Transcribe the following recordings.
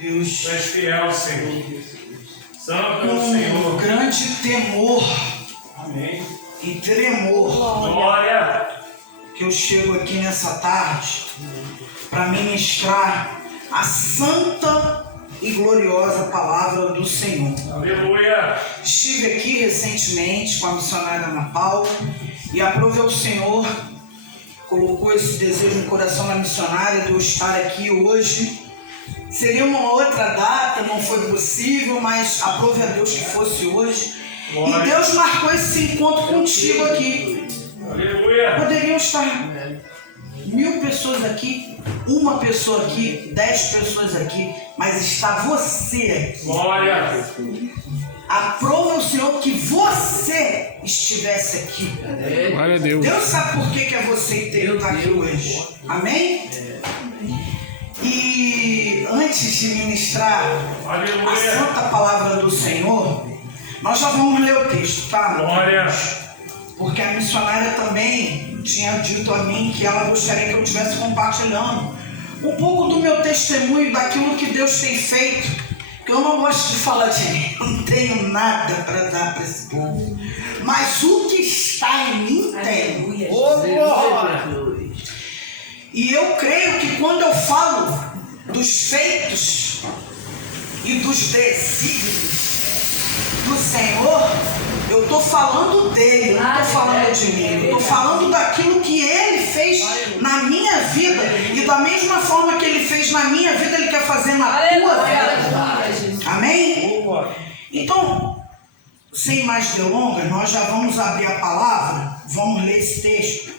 Deus. Tu és fiel, Senhor. Santo é o Senhor. Grande temor. Amém. E tremor. Glória. Que eu chego aqui nessa tarde para ministrar a santa e gloriosa palavra do Senhor. Aleluia. Estive aqui recentemente com a missionária Ana Paula e aprove ao Senhor, colocou esse desejo no coração da missionária de eu estar aqui hoje. Seria uma outra data, não foi possível, mas aprove a Deus que fosse hoje. Glória. E Deus marcou esse encontro contigo aqui. Aleluia. Poderiam estar 1000 pessoas aqui, uma pessoa aqui, 10 pessoas aqui, mas está você aqui. Glória. Aprova o Senhor que você estivesse aqui. Glória a Deus. Deus sabe por que é você inteiro estar aqui hoje. Amém? E antes de ministrar a Aleluia. santa palavra do Senhor, nós já vamos ler o texto, tá? Glória. Porque a missionária também tinha dito a mim que ela gostaria que eu estivesse compartilhando um pouco do meu testemunho, daquilo que Deus tem feito. Porque eu não gosto de falar de mim, eu não tenho nada para dar para esse povo. Mas o que está em mim tem. E eu creio que quando eu falo dos feitos e dos desígnios do Senhor, eu estou falando dele, eu não estou falando de mim, eu estou falando daquilo que ele fez na minha vida, e da mesma forma que ele fez na minha vida, ele quer fazer na tua vida. Amém? Então, sem mais delongas, nós já vamos abrir a palavra, vamos ler esse texto.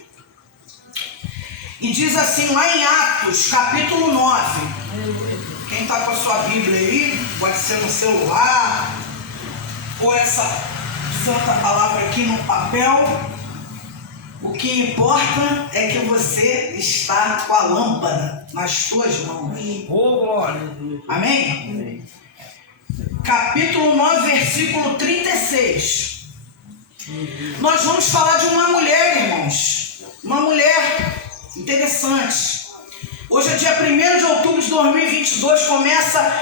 E diz assim, lá em Atos, capítulo 9. Quem está com a sua Bíblia aí, pode ser no celular, ou essa santa palavra aqui no papel. O que importa é que você está com a lâmpada nas suas mãos. Amém? Capítulo 9, versículo 36. Nós vamos falar de uma mulher, irmãos. Uma mulher interessante. Hoje é dia 1º de outubro de 2022, começa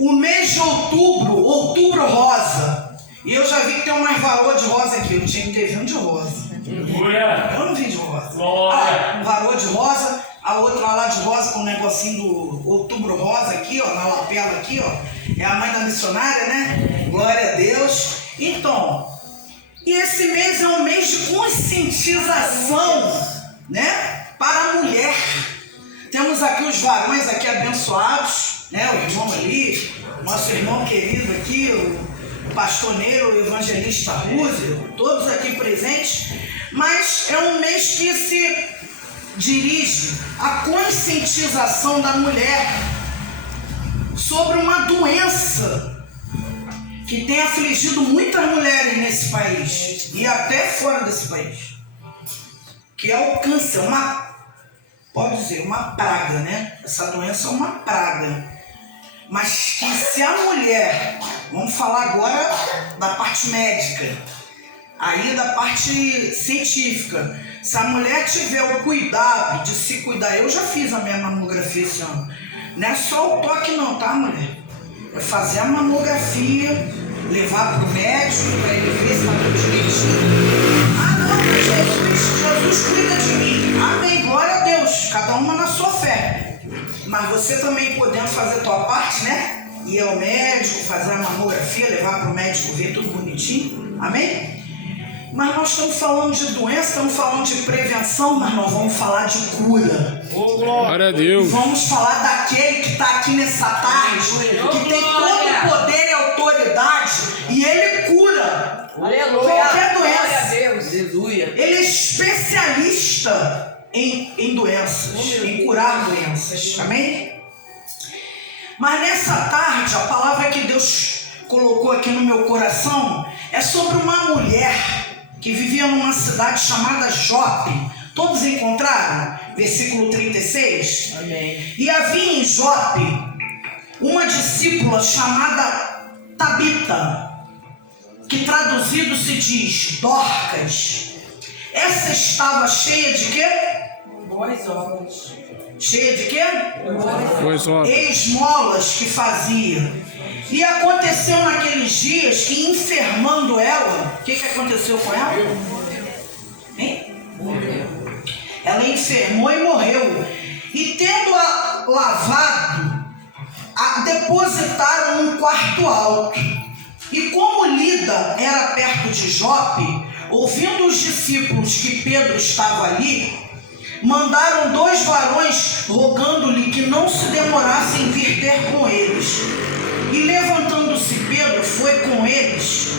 o mês de outubro, outubro rosa. E eu já vi que tem umas varoas de rosa aqui, eu tinha que ter um de rosa. Aleluia. Eu não vi de rosa. Glória. Varoa de rosa, a outra lá de rosa com um negocinho do outubro rosa aqui, ó, na lapela aqui, ó. É a mãe da missionária, né? Glória a Deus. Então, e esse mês é um mês de conscientização, né? Para a mulher. Temos aqui os varões aqui abençoados, né? O irmão ali, nosso irmão querido aqui, o pastor Neiro, o evangelista Rúzio, todos aqui presentes. Mas é um mês que se dirige à conscientização da mulher sobre uma doença que tem afligido muitas mulheres nesse país e até fora desse país, que é o câncer, pode dizer, uma praga, né? Essa doença é uma praga. Mas que se a mulher, vamos falar agora da parte médica, aí da parte científica, se a mulher tiver o cuidado de se cuidar, eu já fiz a minha mamografia esse ano. Não é só o toque não, tá, mulher? É fazer a mamografia, levar para o médico, para ele ver se está tudo direitinho. Ah não, mas Jesus cuida de mim. Amém, glória a Deus, cada uma na sua fé. Mas você também podendo fazer a tua parte, né? Ir ao médico, fazer a mamografia, levar para o médico ver tudo bonitinho. Amém? Mas nós estamos falando de doença, estamos falando de prevenção, mas nós vamos falar de cura. Glória a Deus. Vamos falar daquele que está aqui nessa tarde, que tem todo o poder e autoridade, e ele cura qualquer doença. Ele é especialista em doenças, em curar doenças. Amém? Mas nessa tarde, a palavra que Deus colocou aqui no meu coração é sobre uma mulher que vivia numa cidade chamada Jope. Todos encontraram? Versículo 36. Amém. E havia em Jope uma discípula chamada Tabita, que traduzido se diz Dorcas. Essa estava cheia de quê? Boas obras. Cheia de quê? Pois ó. Esmolas que fazia. E aconteceu naqueles dias que, enfermando ela, o que aconteceu com ela? Hein? Ela enfermou e morreu. E tendo-a lavado, a depositaram num quarto alto. E como Lida era perto de Jope, ouvindo os discípulos que Pedro estava ali, mandaram 2 varões rogando-lhe que não se demorasse em vir ter com eles. E levantando-se Pedro foi com eles.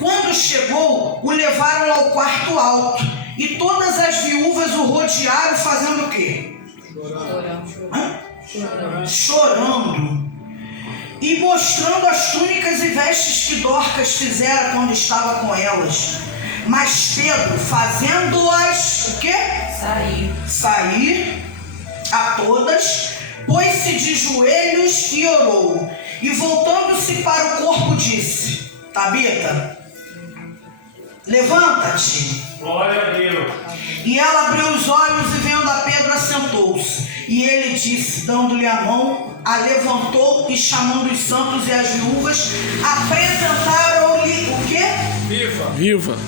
Quando chegou, o levaram ao quarto alto. E todas as viúvas o rodearam, fazendo o quê? Chorando. E mostrando as túnicas e vestes que Dorcas fizera quando estava com elas. Mas Pedro, fazendo-as o quê? Sair a todas, pôs-se de joelhos e orou. E voltando-se para o corpo disse: Tabita, levanta-te. Glória a Deus. E ela abriu os olhos e vendo a Pedro assentou-se. E ele disse, dando-lhe a mão, a levantou e chamando os santos e as viúvas, apresentaram-lhe o quê? Viva. Viva.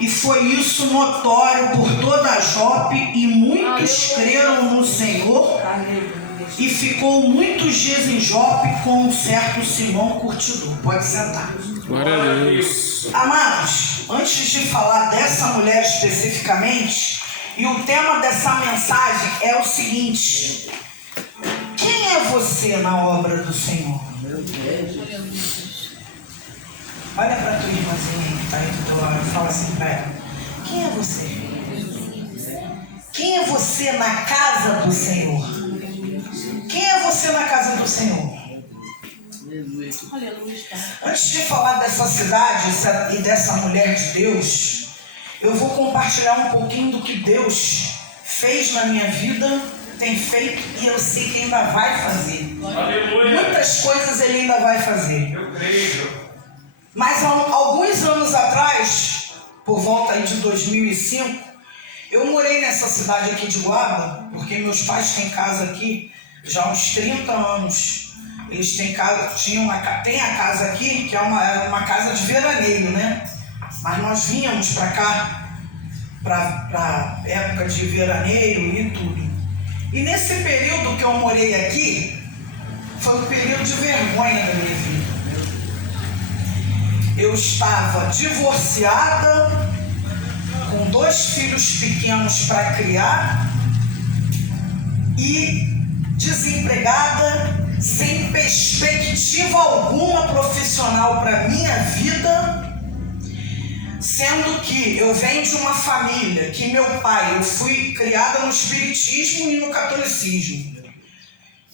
E foi isso notório por toda a Jope, e muitos creram no Senhor. E ficou muitos dias em Jope com um certo Simão curtidor. Pode sentar. Glória a Deus. Amados, antes de falar dessa mulher especificamente, e o tema dessa mensagem é o seguinte: quem é você na obra do Senhor? Olha para tua irmãzinha que está aí do teu lado e fala assim para ela: quem é você? Quem é você na casa do Senhor? Quem é você na casa do Senhor? Antes de falar dessa cidade e dessa mulher de Deus, eu vou compartilhar um pouquinho do que Deus fez na minha vida, tem feito e eu sei que ainda vai fazer. Aleluia. Muitas coisas Ele ainda vai fazer. Eu creio. Mas há alguns anos atrás, por volta aí de 2005, eu morei nessa cidade aqui de Guaba, porque meus pais têm casa aqui já há uns 30 anos. Eles têm casa, tem a casa aqui, que é uma casa de veraneio, né? Mas nós vínhamos para cá, para época de veraneio e tudo. E nesse período que eu morei aqui, foi um período de vergonha da minha vida. Eu estava divorciada, com 2 filhos pequenos para criar e desempregada, sem perspectiva alguma profissional para minha vida, sendo que eu venho de uma família que eu fui criada no espiritismo e no catolicismo.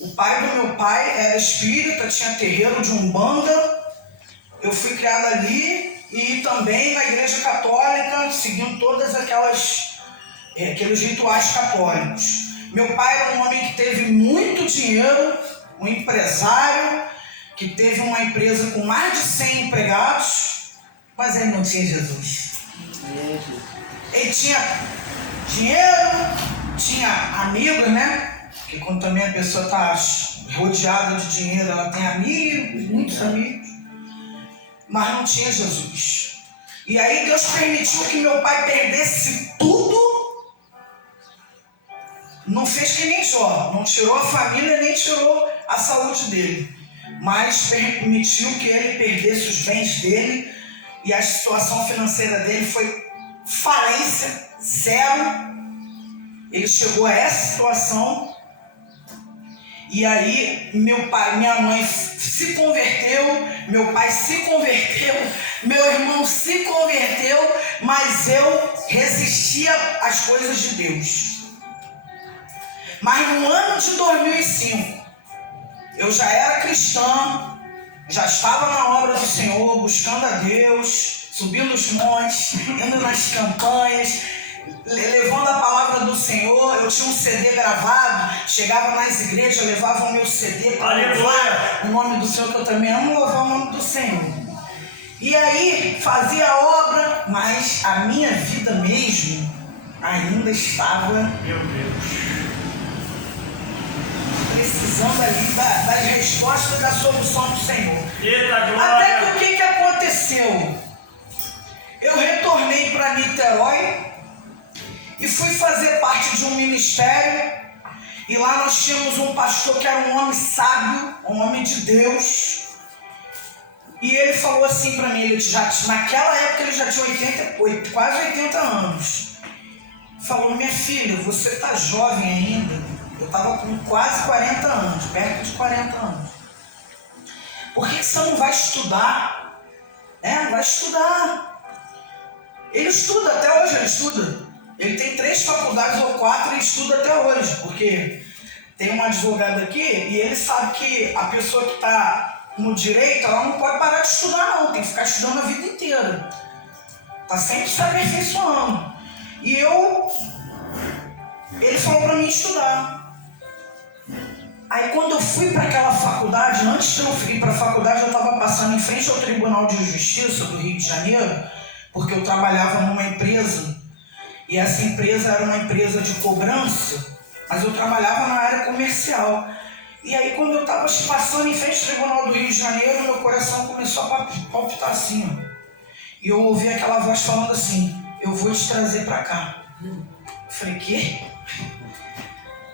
O pai do meu pai era espírita, tinha terreiro de Umbanda. Eu fui criada ali e também na igreja católica, seguindo todas aqueles rituais católicos. Meu pai era um homem que teve muito dinheiro, um empresário, que teve uma empresa com mais de 100 empregados, mas ele não tinha Jesus. Ele tinha dinheiro, tinha amigos, né? Porque quando também a pessoa está rodeada de dinheiro, ela tem amigos, muitos amigos, mas não tinha Jesus. E aí Deus permitiu que meu pai perdesse tudo. Não fez que nem Jó, não tirou a família, nem tirou a saúde dele, mas permitiu que ele perdesse os bens dele, e a situação financeira dele foi falência, zero. Ele chegou a essa situação. E aí meu pai, minha mãe se converteu, meu pai se converteu, meu irmão se converteu, mas eu resistia às coisas de Deus. Mas no ano de 2005, eu já era cristã, já estava na obra do Senhor, buscando a Deus, subindo os montes, indo nas campanhas, levando a palavra do Senhor. Eu tinha um CD gravado, chegava nas igrejas, levava o meu CD para louvar o nome do Senhor, que eu também amo louvar o nome do Senhor. E aí fazia a obra, mas a minha vida mesmo ainda estava Meu Deus. precisando ali das respostas da solução do Senhor. Eita Até glória. que o que aconteceu? Eu retornei para Niterói e fui fazer parte de um ministério. E lá nós tínhamos um pastor que era um homem sábio, um homem de Deus. E ele falou assim para mim, naquela época ele já tinha quase 80 anos. Falou: minha filha, você está jovem ainda. Eu estava com quase 40 anos, perto de 40 anos. Por que você não vai estudar? Vai estudar. Ele estuda, até hoje ele estuda. Ele tem 3 faculdades ou 4 e estuda até hoje. Porque tem um advogado aqui e ele sabe que a pessoa que está no direito, ela não pode parar de estudar não. Tem que ficar estudando a vida inteira. Está sempre se aperfeiçoando. E ele falou para mim estudar. Aí quando eu fui para aquela faculdade, antes de eu ir para a faculdade, eu estava passando em frente ao Tribunal de Justiça do Rio de Janeiro, porque eu trabalhava numa empresa, e essa empresa era uma empresa de cobrança, mas eu trabalhava na área comercial. E aí quando eu estava passando em frente ao Tribunal do Rio de Janeiro, meu coração começou a palpitar assim, ó. E eu ouvi aquela voz falando assim: eu vou te trazer para cá. Eu falei: quê?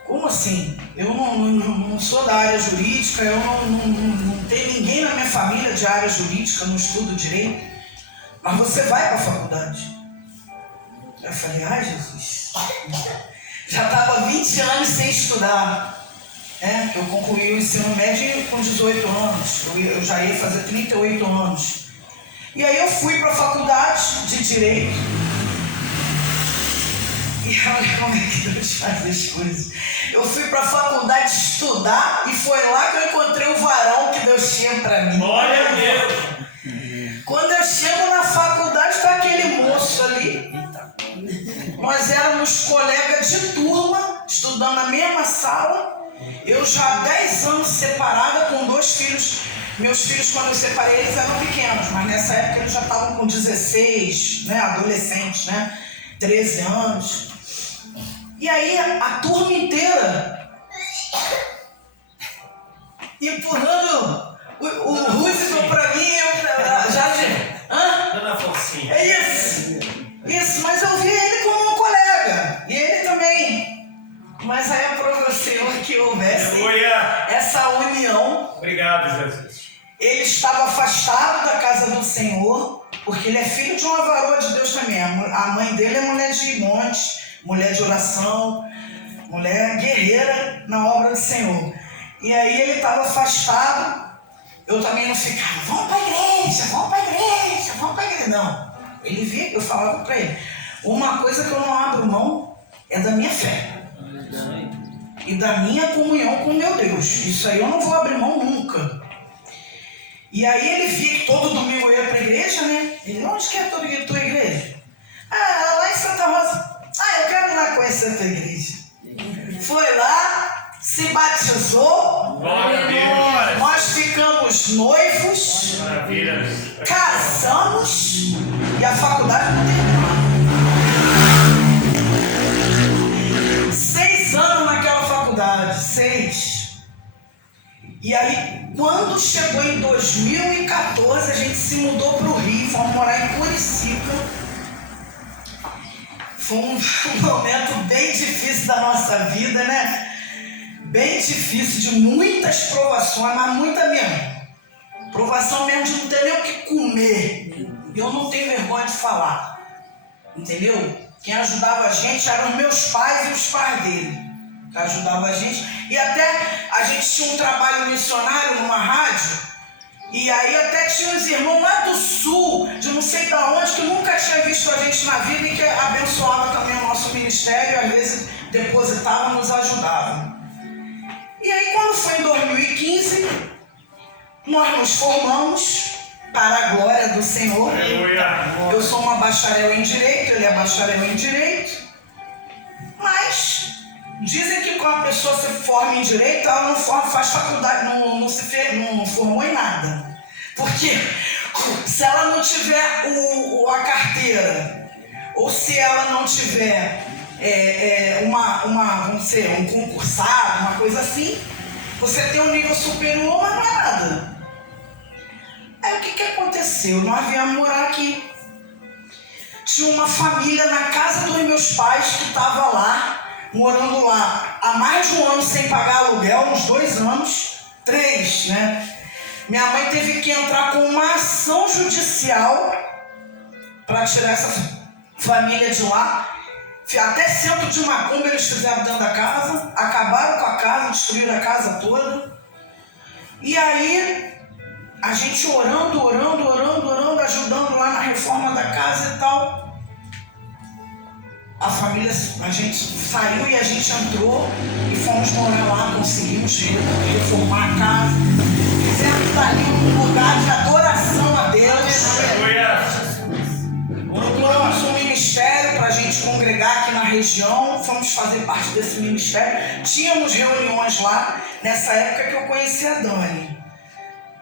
Como assim? Eu não sou da área jurídica, eu não tenho ninguém na minha família de área jurídica, não estudo direito. Mas você vai para a faculdade. Eu falei: ai, Jesus. Já estava 20 anos sem estudar. Eu concluí o ensino médio com 18 anos. Eu já ia fazer 38 anos. E aí eu fui para a faculdade de Direito. E olha como é que Deus faz as coisas. Eu fui para a faculdade estudar e foi lá que eu encontrei o varão que Deus tinha para mim. Glória a Deus. Quando eu chego na faculdade, está aquele moço ali. Nós éramos colegas de turma, estudando na mesma sala. Eu já há 10 anos separada com 2 filhos. Meus filhos, quando eu separei, eles eram pequenos, mas nessa época eles já estavam com 16, adolescentes, 13 anos. E aí a turma inteira empurrando o Roosevelt pra mim, Dona Foncinha. É isso, mas eu vi ele como um colega, e ele também. Mas aí aprova o Senhor que houvesse Aleluia. essa união. Obrigado, Jesus. Ele estava afastado da casa do Senhor, porque ele é filho de uma varoa de Deus também. A mãe dele é mulher de monte, mulher de oração, mulher guerreira na obra do Senhor. E aí ele estava afastado. Eu também não ficava: vamos para a igreja, vamos para a igreja, vamos para a igreja. Não. Ele via que eu falava para ele: uma coisa que eu não abro mão é da minha fé e da minha comunhão com meu Deus. Isso aí eu não vou abrir mão nunca. E aí ele via que todo domingo eu ia para a igreja, Ele: onde que é a tua igreja? Lá em Santa Rosa. Eu quero ir lá conhecer a tua igreja. Foi lá, se batizou. Glória a Deus. Nós ficamos noivos. Maravilha. Casamos e a faculdade não terminou. 6 anos naquela faculdade, 6. E aí, quando chegou em 2014, a gente se mudou para o Rio, fomos morar em Curicica. Foi um momento bem difícil da nossa vida, Bem difícil, de muitas provações, mas muita mesmo. Provação mesmo de não ter nem o que comer. E eu não tenho vergonha de falar. Entendeu? Quem ajudava a gente eram os meus pais e os pais dele. Que ajudavam a gente. E até a gente tinha um trabalho missionário numa rádio. E aí até tinha uns irmãos lá do sul, de não sei de onde, que nunca tinha visto a gente na vida e que abençoava também o nosso ministério. Às vezes depositava, nos ajudava. E aí quando foi em 2015, nós nos formamos para a glória do Senhor. Aleluia. Eu sou uma bacharel em Direito, ele é bacharel em Direito. Mas dizem que quando a pessoa se forma em Direito, ela não faz faculdade, não formou em nada. Porque se ela não tiver a carteira ou se ela não tiver vamos dizer, um concursado, uma coisa assim, você tem um nível superior, mas não é nada. Aí o que aconteceu? Nós viemos morar aqui. Tinha uma família na casa dos meus pais que estava lá, morando lá há mais de um ano sem pagar aluguel, uns 2 anos, 3, né? Minha mãe teve que entrar com uma ação judicial para tirar essa família de lá. Até centro de macumba eles fizeram dentro da casa, acabaram com a casa, destruíram a casa toda. E aí, a gente orando, ajudando lá na reforma da casa e tal. A família, a gente saiu e a gente entrou e fomos morar lá, conseguimos reformar a casa. Fizemos dali um lugar de adoração a Deus. Procuramos um ministério para a gente congregar aqui na região, fomos fazer parte desse ministério. Tínhamos reuniões lá, nessa época que eu conheci a Dani,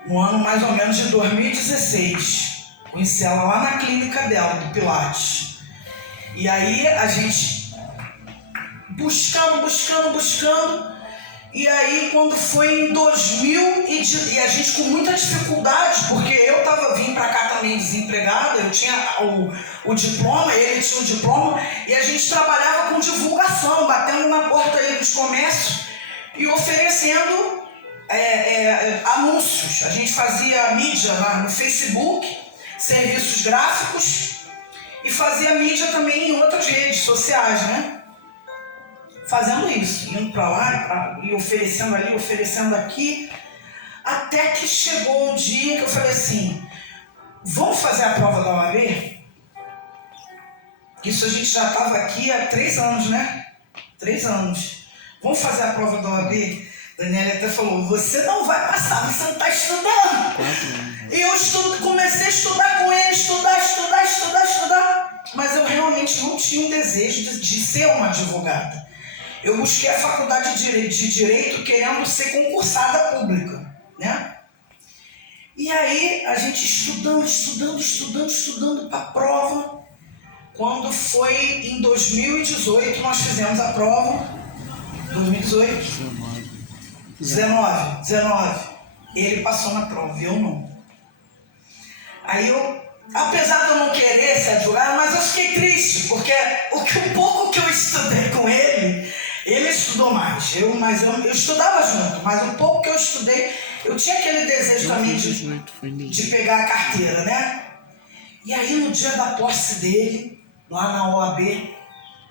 no ano mais ou menos de 2016. Conheci ela lá na clínica dela, do Pilates. E aí a gente buscando. E aí quando foi em 2000 e a gente com muita dificuldade, porque eu vim pra cá também desempregada, eu tinha o diploma, ele tinha o diploma, e a gente trabalhava com divulgação, batendo na porta aí dos comércios e oferecendo anúncios. A gente fazia mídia lá no Facebook, serviços gráficos, e fazia mídia também em outras redes sociais, né? Fazendo isso, indo para lá e oferecendo ali, oferecendo aqui, até que chegou um dia que eu falei assim, vamos fazer a prova da OAB? Isso a gente já estava aqui há 3 anos, né? 3 anos. Vamos fazer a prova da OAB? Daniela até falou, você não vai passar, você não está estudando. E eu comecei a estudar com ele, estudar. Mas eu realmente não tinha um desejo de ser uma advogada. Eu busquei a faculdade de Direito querendo ser concursada pública, né? E aí a gente estudando para a prova. Quando foi em 2018, nós fizemos a prova. 2018? 19. Ele passou na prova, eu não. Aí apesar de eu não querer ser advogado, mas eu fiquei triste, porque o pouco que eu estudei com ele estudou mais. Eu estudava junto, mas o pouco que eu estudei, eu tinha aquele desejo também de pegar a carteira, né? E aí no dia da posse dele, lá na OAB,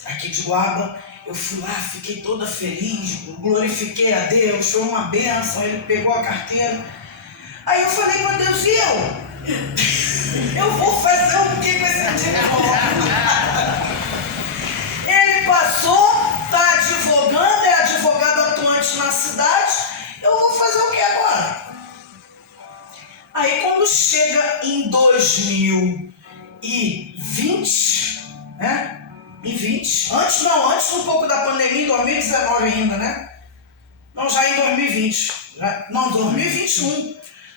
aqui de Guaba, eu fui lá, fiquei toda feliz, glorifiquei a Deus, foi uma bênção, ele pegou a carteira. Aí eu falei para Deus, e eu? Eu vou fazer o que com esse diploma? Ele passou, está advogando, é advogado atuante na cidade, eu vou fazer o que agora? Aí quando chega em 2020, né? Antes um pouco da pandemia, em 2019 ainda, né? Não, já em 2020.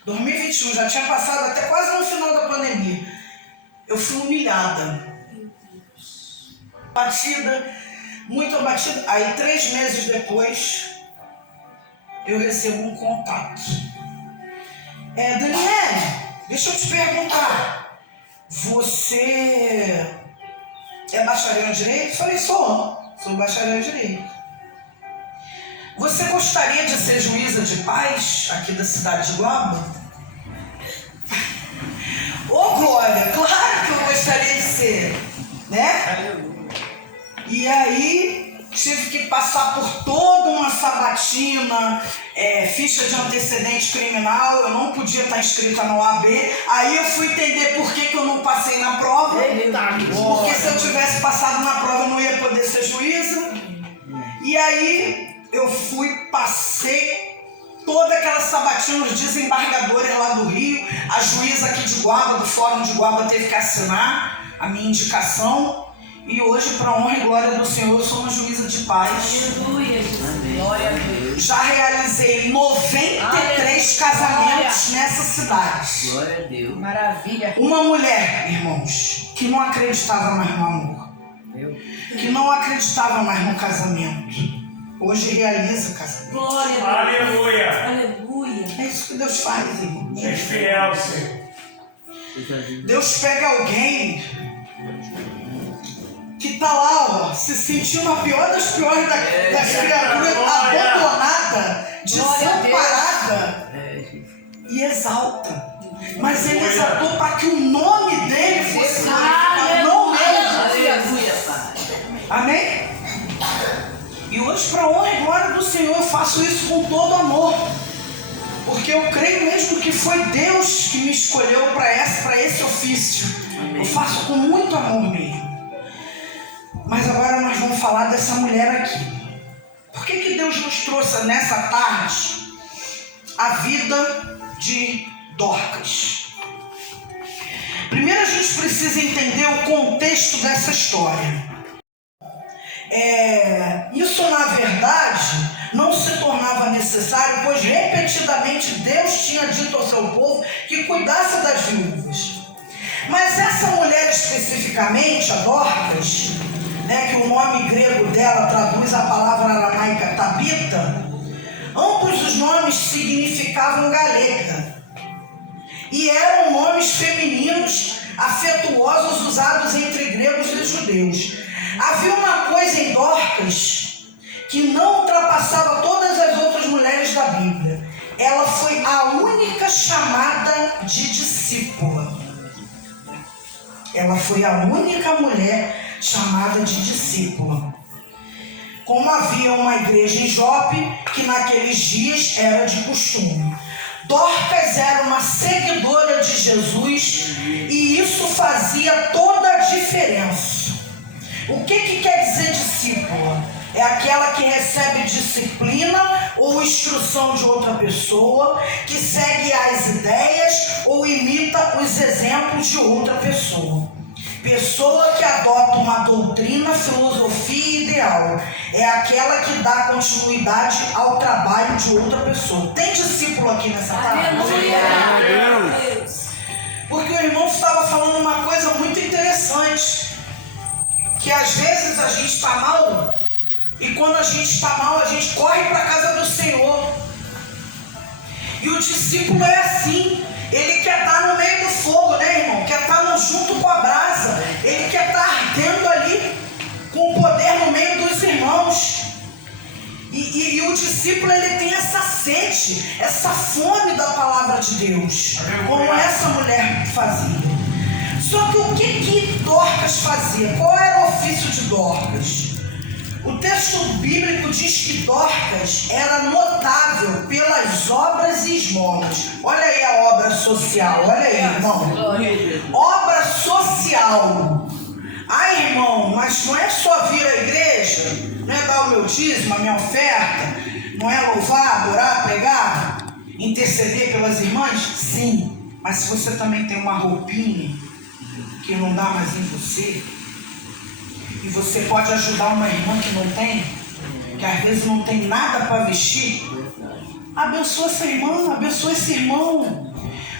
2021, já tinha passado até quase no final da pandemia. Eu fui humilhada. Muito abatida. Aí 3 meses depois, eu recebo um contato. Daniela, deixa eu te perguntar. Você é bacharel em Direito? Falei, sou bacharel em Direito. Você gostaria de ser juíza de paz aqui da cidade de Guaba? Ô Glória, claro que eu gostaria de ser, né? E aí tive que passar por toda uma sabatina, ficha de antecedente criminal, eu não podia estar inscrita na OAB. Aí eu fui entender por que eu não passei na prova. Porque se eu tivesse passado na prova eu não ia poder ser juíza. E aí eu passei toda aquela sabatina, os desembargadores lá do Rio, a juíza aqui de Guaba, do Fórum de Guaba, teve que assinar a minha indicação. E hoje, para a honra e glória do Senhor, eu sou uma juíza de paz. Aleluia, Jesus. Glória a Deus. Já realizei 93 casamentos nessa cidade. necessidades. Glória a Deus. Maravilha. Uma mulher, irmãos, que não acreditava mais no amor, que não acreditava mais no casamento, hoje realiza o casamento. Glória a Deus. Aleluia. Aleluia. É isso que Deus faz, irmãos. És fiel, Senhor. Deus pega alguém que tá lá, ó, se sentindo a pior das piores das criaturas, abandonada, desamparada, e exalta. Mas ele exaltou para que o nome dele fosse glorificado, não meu. Aleluia, Pai. Amém? E hoje, para a honra e glória do Senhor, eu faço isso com todo amor. Porque eu creio mesmo que foi Deus que me escolheu para esse ofício. Eu faço com muito amor mesmo. Mas agora nós vamos falar dessa mulher aqui. Por que Deus nos trouxe nessa tarde a vida de Dorcas? Primeiro a gente precisa entender o contexto dessa história. Isso na verdade não se tornava necessário, pois repetidamente Deus tinha dito ao seu povo que cuidasse das viúvas. Mas essa mulher especificamente, a Dorcas, que o nome grego dela traduz a palavra aramaica Tabita, ambos os nomes significavam galega e eram nomes femininos afetuosos usados entre gregos e judeus. Havia uma coisa em Dorcas que não ultrapassava todas as outras mulheres da Bíblia. Ela foi a única chamada de discípula. Ela foi a única mulher chamada de discípula. Como havia uma igreja em Jope, que naqueles dias era de costume. Dorcas era uma seguidora de Jesus e isso fazia toda a diferença. O que quer dizer discípula? É aquela que recebe disciplina ou instrução de outra pessoa, que segue as ideias ou imita os exemplos de outra pessoa. Pessoa que adota uma doutrina, filosofia e ideal. É aquela que dá continuidade ao trabalho de outra pessoa. Tem discípulo aqui nessa tarde? Aleluia. Porque o irmão estava falando uma coisa muito interessante. Que às vezes a gente está mal, e quando a gente está mal, a gente corre para a casa do Senhor. E o discípulo é assim, ele quer estar no meio do fogo, né, irmão? Quer estar junto com a brasa, ele quer estar ardendo ali, com o poder no meio dos irmãos. E o discípulo, ele tem essa sede, essa fome da palavra de Deus, como essa mulher fazia. Só que o que Dorcas fazia? Qual era o ofício de Dorcas? O texto bíblico diz que Dorcas era notável pelas obras e esmolas. Olha aí a obra social, olha aí, irmão. Obra social. Ah, irmão, mas não é só vir à igreja, não é dar o meu dízimo, a minha oferta, não é louvar, adorar, pregar, interceder pelas irmãs? Sim, mas se você também tem uma roupinha que não dá mais em você, e você pode ajudar uma irmã que não tem, que às vezes não tem nada para vestir, abençoa essa irmã, abençoa esse irmão.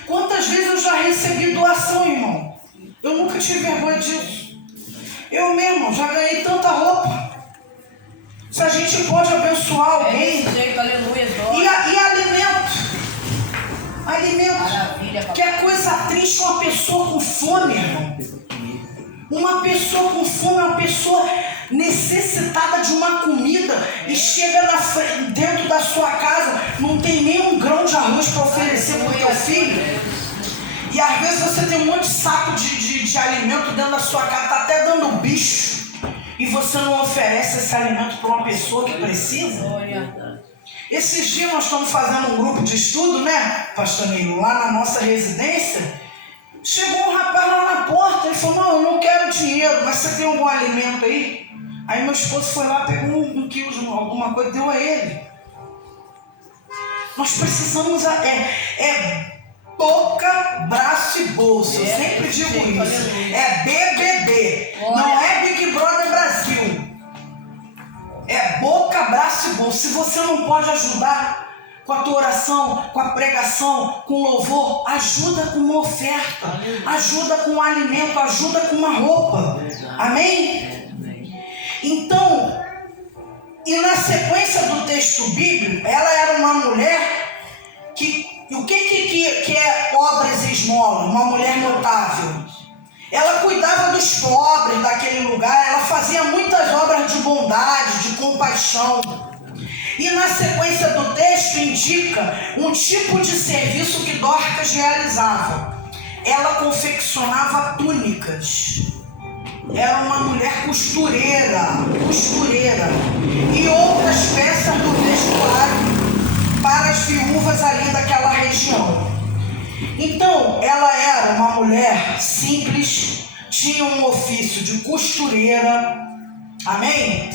Quantas vezes eu já recebi doação, irmão? Eu nunca tive vergonha disso. Eu mesmo já ganhei tanta roupa. Se a gente pode abençoar alguém, e alimento. Alimento. Que é coisa triste uma pessoa com fome, irmão. Uma pessoa com fome, uma pessoa necessitada de uma comida e chega dentro da sua casa, não tem nem um grão de arroz para oferecer para o teu filho. E às vezes você tem um monte de saco de alimento dentro da sua casa, está até dando bicho, e você não oferece esse alimento para uma pessoa que precisa. Esses dias nós estamos fazendo um grupo de estudo, né, pastor Neil, lá na nossa residência. Chegou um rapaz lá na porta, ele falou: não, eu não quero dinheiro, mas você tem algum alimento aí? Aí meu esposo foi lá, pegou um quilo de alguma coisa e deu a ele. Nós precisamos, boca, braço e bolsa, eu sempre digo isso. É BBB, não é Big Brother Brasil. É boca, braço e bolsa. Se você não pode ajudar com com a tua oração, com a pregação, com louvor, ajuda com uma oferta, ajuda com um alimento, ajuda com uma roupa. Amém? Então, e na sequência do texto bíblico, ela era uma mulher que, o que é obras e esmola? Uma mulher notável. Ela cuidava dos pobres daquele lugar, ela fazia muitas obras de bondade, de compaixão. E na sequência do texto indica um tipo de serviço que Dorcas realizava. Ela confeccionava túnicas. Era uma mulher costureira. E outras peças do vestuário para as viúvas ali daquela região. Então, ela era uma mulher simples, tinha um ofício de costureira. Amém?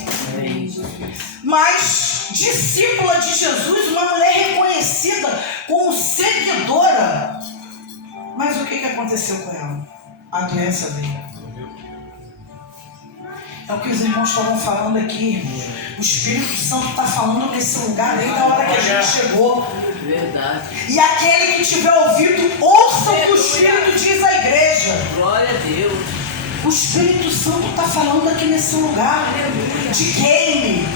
Mas discípula de Jesus, uma mulher reconhecida como seguidora. Mas o que aconteceu com ela? A doença veio. É o que os irmãos estavam falando aqui. O Espírito Santo está falando nesse lugar desde a hora que a gente chegou. Verdade. E aquele que tiver ouvido, ouça o que o Espírito diz à igreja. Glória a Deus. O Espírito Santo está falando aqui nesse lugar. De game,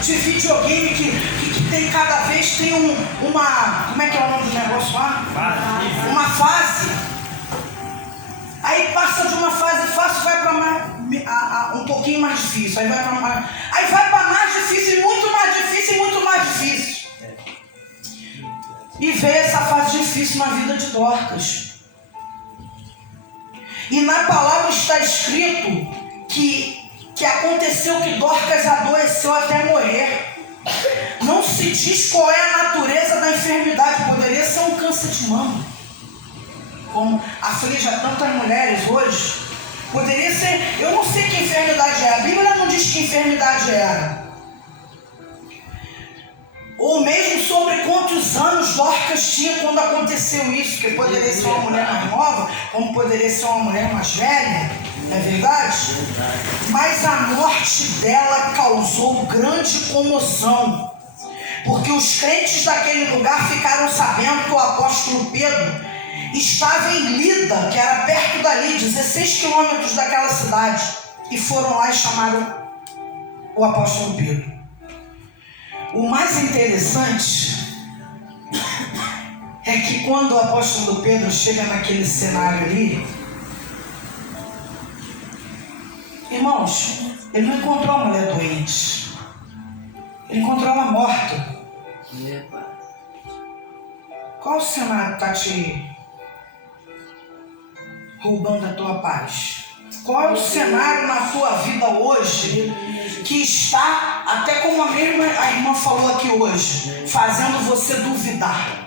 de videogame que tem cada vez tem uma. Como é que é o nome do negócio lá? Uma fase. Aí passa de uma fase fácil, vai para um pouquinho mais difícil. Aí vai para mais difícil, muito mais difícil e muito mais difícil. E veio essa fase difícil na vida de Dorcas. E na palavra está escrito que aconteceu que Dorcas adoeceu até morrer. Não se diz qual é a natureza da enfermidade. Poderia ser um câncer de mama, como aflige a tantas mulheres hoje. Poderia ser, eu não sei que enfermidade é. A Bíblia não diz que enfermidade era. Ou mesmo sobre quantos anos Dorcas tinha quando aconteceu isso, que poderia ser uma mulher mais nova, como poderia ser uma mulher mais velha, não é verdade? Mas a morte dela causou grande comoção, porque os crentes daquele lugar ficaram sabendo que o apóstolo Pedro estava em Lida, que era perto dali, 16 quilômetros daquela cidade, e foram lá e chamaram o apóstolo Pedro. O mais interessante é que quando o apóstolo Pedro chega naquele cenário ali, irmãos, ele não encontrou a mulher doente, ele encontrou ela morta. Qual o cenário que está te roubando a tua paz? Qual é o cenário na tua vida hoje que está, até como a irmã falou aqui hoje, fazendo você duvidar?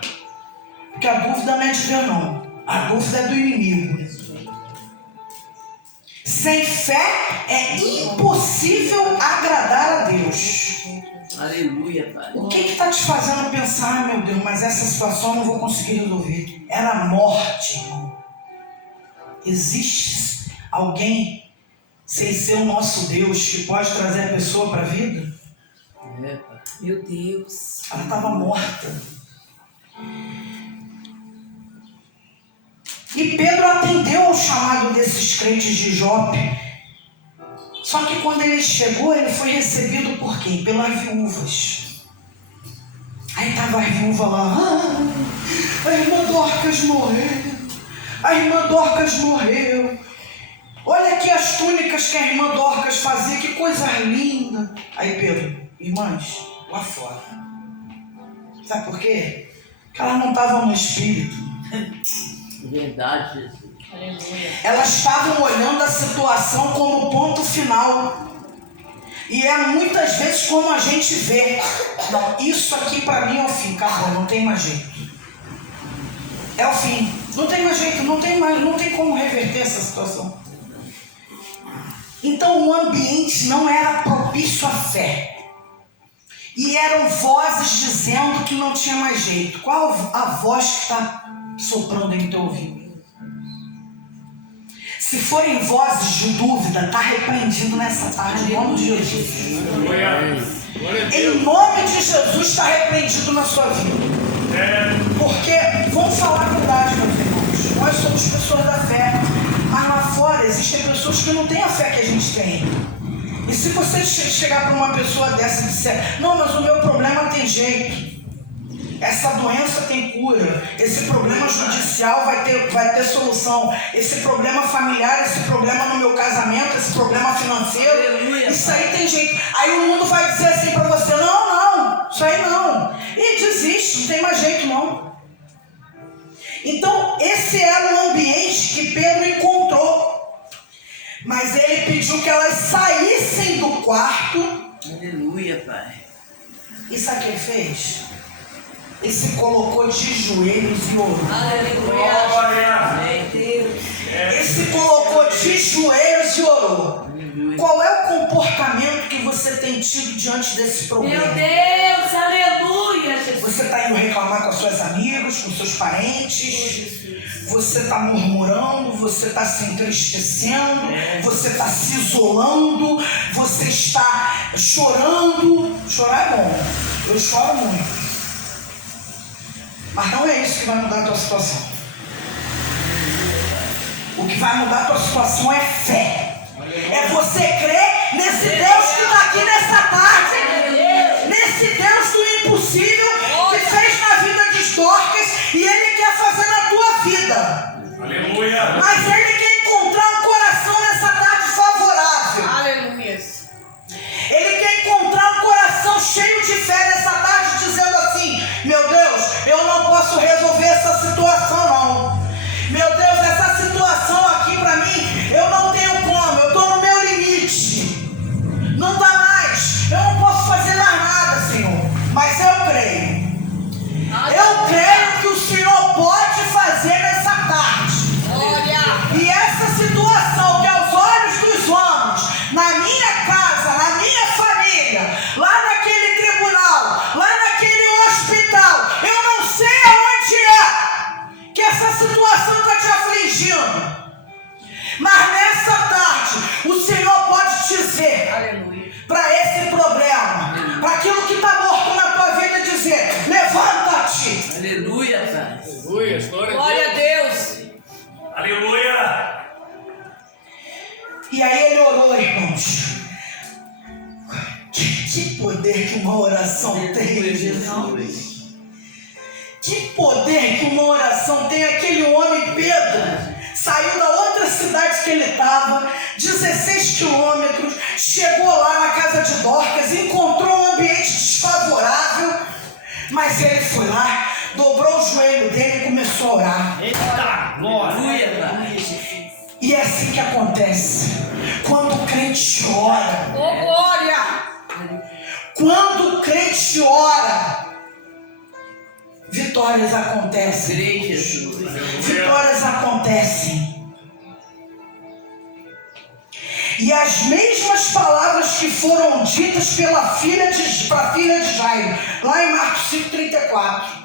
Porque a dúvida não é de Deus, não. A dúvida é do inimigo. Sem fé é impossível agradar a Deus. Aleluia, Pai. O que está te fazendo pensar, meu Deus, mas essa situação eu não vou conseguir resolver? Era a morte, irmão. Existe alguém sem ser o nosso Deus que pode trazer a pessoa para a vida? Meu Deus. Ela estava morta. E Pedro atendeu ao chamado desses crentes de Jope. Só que quando ele chegou, ele foi recebido por quem? Pelas viúvas. Aí estava a viúva lá. A irmã Dorcas morreu. A irmã Dorcas morreu. Olha aqui as túnicas que a irmã Dorcas fazia, que coisa linda. Aí Pedro, irmãs, lá fora. Sabe por quê? Porque elas não estavam no espírito. Verdade, Jesus. Aleluia. Elas estavam olhando a situação como ponto final. E é muitas vezes como a gente vê. Não, isso aqui para mim é o fim, acabou, não tem mais jeito. É o fim. Não tem mais jeito, não tem como reverter essa situação. Então o ambiente não era propício à fé. E eram vozes dizendo que não tinha mais jeito. Qual a voz que está soprando em teu ouvido? Se forem vozes de dúvida, está repreendido nessa tarde, em nome de Jesus. Glória a Em Deus. nome de Jesus está repreendido na sua vida. Porque, vamos falar a verdade, meus irmãos, nós somos pessoas da fé, mas lá fora existem pessoas que não têm a fé que a gente tem. E se você chegar para uma pessoa dessa e disser, não, mas o meu problema tem jeito, essa doença tem cura, esse problema judicial vai ter solução, esse problema familiar, esse problema no meu casamento, esse problema financeiro, Aleluia, isso aí tem jeito. Aí o mundo vai dizer assim para você, não, isso aí não. E desiste, não tem mais jeito não. Então esse era o ambiente que Pedro encontrou. Mas ele pediu que elas saíssem do quarto. Aleluia, Pai. E sabe o que ele fez? Ele se colocou de joelhos e orou. Aleluia. Glória. Amém. Ele se colocou de joelhos e orou. Qual é o comportamento que você tem tido diante desse problema? Meu Deus, aleluia, Jesus. Você está indo reclamar com as suas amigas, com seus parentes? Você está murmurando, você está se entristecendo, você está se isolando, você está chorando. Chorar é bom, eu choro muito. Mas não é isso que vai mudar a tua situação. O que vai mudar a tua situação é fé. É você crer nesse Deus que está aqui nessa tarde, nesse Deus do impossível que fez na vida de Dorcas e Ele quer fazer na tua vida. Aleluia. Mas Ele quer encontrar um coração nessa tarde favorável. Aleluia. Ele quer encontrar um coração cheio de fé nessa tarde, dizendo assim, meu Deus, eu não posso resolver essa situação não. Meu Deus, essa situação aqui para mim, eu não tenho como, eu estou no meu limite. Não dá mais, eu não posso fazer mais nada, Senhor. Mas eu creio. Eu creio que o Senhor pode fazer nessa tarde. E essa situação que aos olhos dos homens, na minha casa, na minha família, lá naquele tribunal, lá naquele hospital, eu não sei aonde é que essa situação está te afligindo. Mas nessa tarde, o Senhor pode dizer para esse problema, para aquilo que está morto na tua vida, dizer, levanta-te. Aleluia, Pai. Aleluia. Glória a Deus. Aleluia. E aí ele orou, irmãos. Que poder que uma oração tem, Jesus. Que poder que uma oração tem. Aquele homem, Pedro, saiu da outra cidade que ele estava, 16 quilômetros, chegou lá na casa de Dorcas, encontrou um ambiente desfavorável, mas ele foi lá, dobrou o joelho dele e começou a orar. Eita, glória. Aleluia, Pai. E é assim que acontece. Quando o crente ora, Oh, glória. quando o crente ora, vitórias acontecem. Creio, Jesus. Vitórias acontecem. E as mesmas palavras que foram ditas para a filha de Jairo, lá em Marcos 5,34,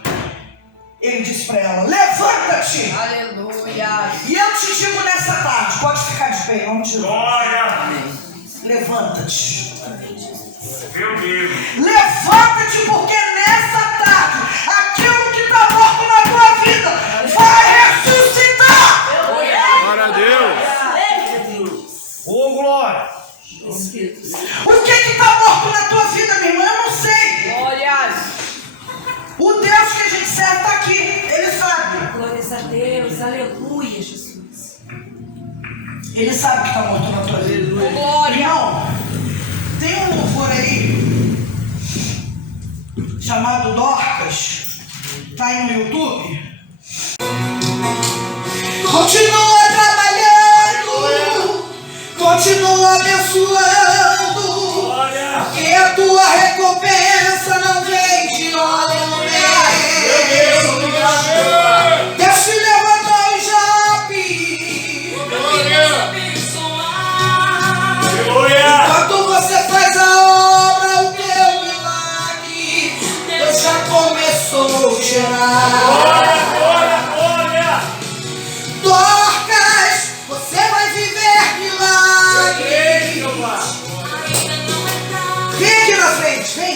ele disse para ela, levanta-te. Aleluia. E eu te digo nessa tarde, pode ficar de pé, em nome de Jesus. Glória. Levanta-te. Meu Deus. Levanta-te, porque nessa tarde, aquilo que está morto na tua vida vai ressuscitar. Glória a Deus. Ô, glória. Espírito Santo. O que está morto na tua vida, meu irmão? Eu não sei. Glória. O Deus que a gente serve está aqui, Ele sabe. Glórias a Deus. Aleluia, Jesus. Ele sabe que está morto na tua vida. Oh, glória. Irmão, tem um louvor aí chamado Dorcas. Está aí no YouTube. Continua trabalhando, continua abençoando, Glória. que a tua recompensa não vem de homem. Deus te levantou em Jope. Aleluia. Enquanto você faz a obra, o teu milagre, Deus já começou a gerar. Glória, glória, glória. Dorcas, você vai viver milagre. Eita, Pai. Vem aqui na frente, vem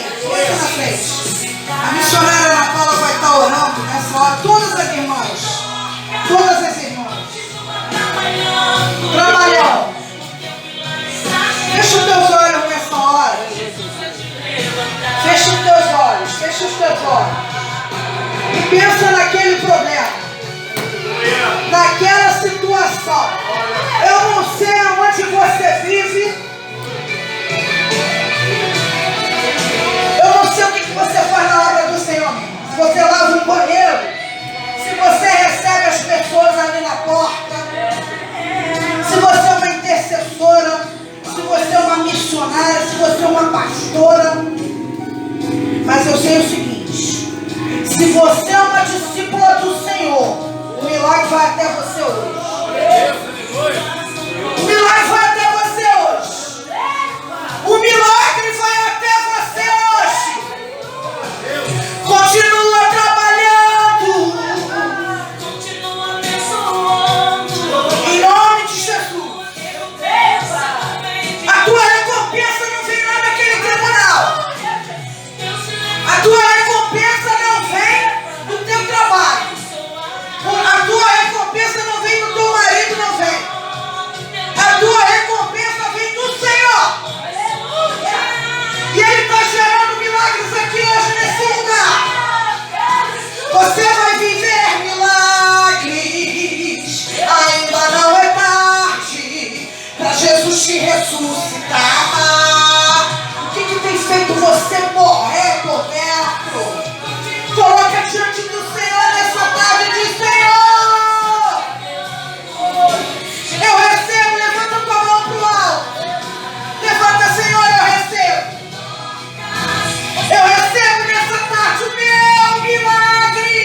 Pensa naquele problema, naquela situação. Eu não sei aonde você vive. Eu não sei o que você faz na obra do Senhor. Se você lava um banheiro, se você recebe as pessoas ali na porta, se você é uma intercessora, se você é uma missionária, se você é uma pastora. Mas eu sei o seguinte: se você é uma discípula do Senhor, o milagre vai até você hoje. O milagre vai até você hoje. O milagre vai até você hoje. Continua trabalhando. Em nome de Jesus. A tua recompensa não vem lá naquele tribunal. A tua recompensa não vem do teu trabalho. A tua recompensa não vem do teu marido, não vem. A tua recompensa vem do Senhor. E Ele está gerando milagres aqui hoje nesse lugar. Você vai viver milagres. Ainda não é tarde para Jesus te ressuscitar. O que tem feito você morrer por dentro? Coloca diante do Senhor nessa tarde de Senhor. Eu recebo, levanta tua mão pro alto. Levanta, Senhor, eu recebo. Eu recebo nessa tarde o meu milagre.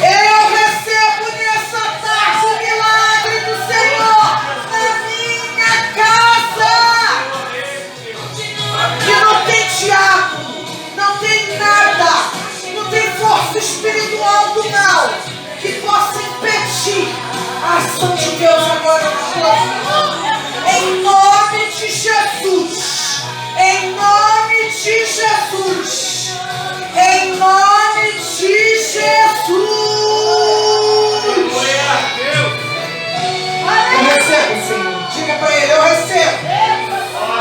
Eu recebo nessa tarde o milagre do Senhor na minha casa. Que não tem diabo, não tem nada, não tem força espiritual do mal que possa impedir a ação de Deus agora na tua vida. Em nome de Jesus. Em nome de Jesus. Em nome de Jesus. Eu recebo, Senhor. Diga para Ele, eu recebo.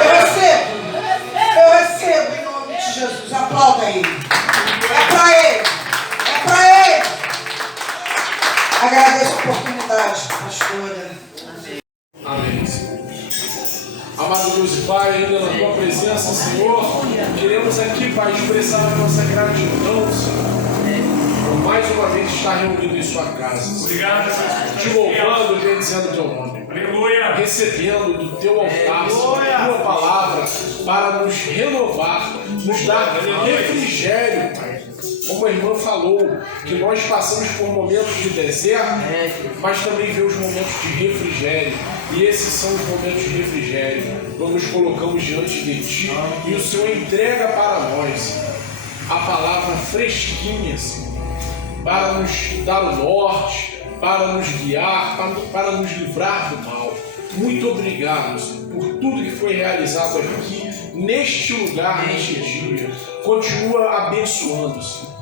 Eu recebo. Eu recebo em nome de Jesus. Aplauda Ele. É para Ele. É para Ele. Agradeço a oportunidade, pastora. Amém, Senhor. Amado Deus e Pai, ainda na Tua presença, Senhor, queremos aqui, Pai, expressar a nossa gratidão, Senhor, por mais uma vez estar reunido em Sua casa. Obrigado, Te louvando e bendizendo o Teu nome. Aleluia. Recebendo do Teu altar, Senhor, a Tua palavra para nos renovar, nos dar refrigério, Pai. Como a irmã falou, que nós passamos por momentos de deserto, mas também vemos momentos de refrigério. E esses são os momentos de refrigério. Nós nos colocamos diante de Ti e o Senhor entrega para nós a palavra fresquinha, Senhor, para nos dar o norte, para nos guiar, para nos livrar do mal. Muito obrigado, Senhor, por tudo que foi realizado aqui, neste lugar, neste dia. Continua abençoando, Senhor.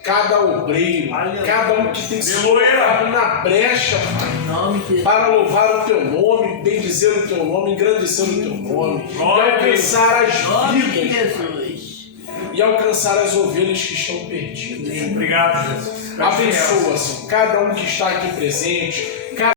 Cada obreiro, cada um que tem se colocado na brecha, Pai, para louvar o Teu nome, bendizer o Teu nome, engrandecer o Teu nome, e alcançar as vidas, e alcançar as ovelhas que estão perdidas. Obrigado, Jesus. Abençoa, Senhor, cada um que está aqui presente,